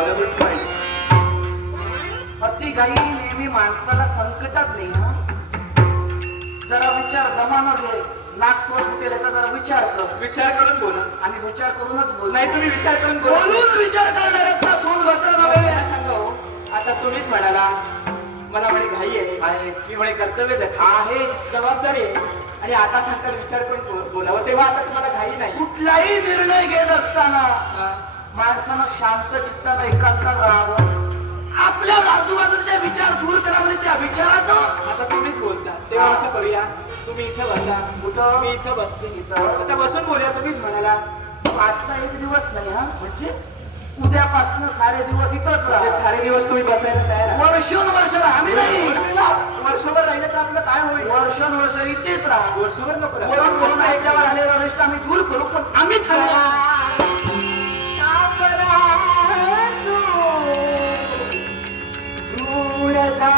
आवडत नाही. अति घाई नेहमी माणसाला संकटात नाही हा. जरा विचार जमाना घे, नागपूर फुटेल्याचा जरा विचार कर. विचार करून बोला. आणि विचार करूनच बोल. नाही तुम्ही विचार करून बोला. बोलून विचार करणाऱ्यांना सोनभद्र नव्हे. सांगा हो, आता तुम्हीच म्हणाला मला म्हणे घाई आहे, मी म्हणे कर्तव्य दक्ष आहे, जबाबदारी आहे, आणि आता सांगता विचार करून बोलावं, तेव्हा आता तुम्हाला घाई नाही. कुठलाही निर्णय घेत असताना माणसानं शांत चित्तानं एकांतात राहावं. आपल्या आजूबाजूचे विचार दूर करावे. त्या विचारात आता तुम्हीच बोलता, तेव्हा असं करूया, तुम्ही इथं बसा. कुठं? मी इथं बसते. इथं? आता बसून बोलूया. तुम्हीच म्हणाला आजचा एक दिवस नाही हा. म्हणजे उद्यापासून सारे दिवस इथंच राहा. सारे दिवस तुम्ही बसायला तयार आहात? वर्षोनवर्ष आम्ही नाही. वर्षभर राहिलं तर आपलं काय होईल? वर्षोनवर्ष इथेच राहा. वर्षभर नको राहू. वरून वरून ऐकल्यावर आलेला रिष्ट आम्ही दूर करू, पण आम्ही दूर जा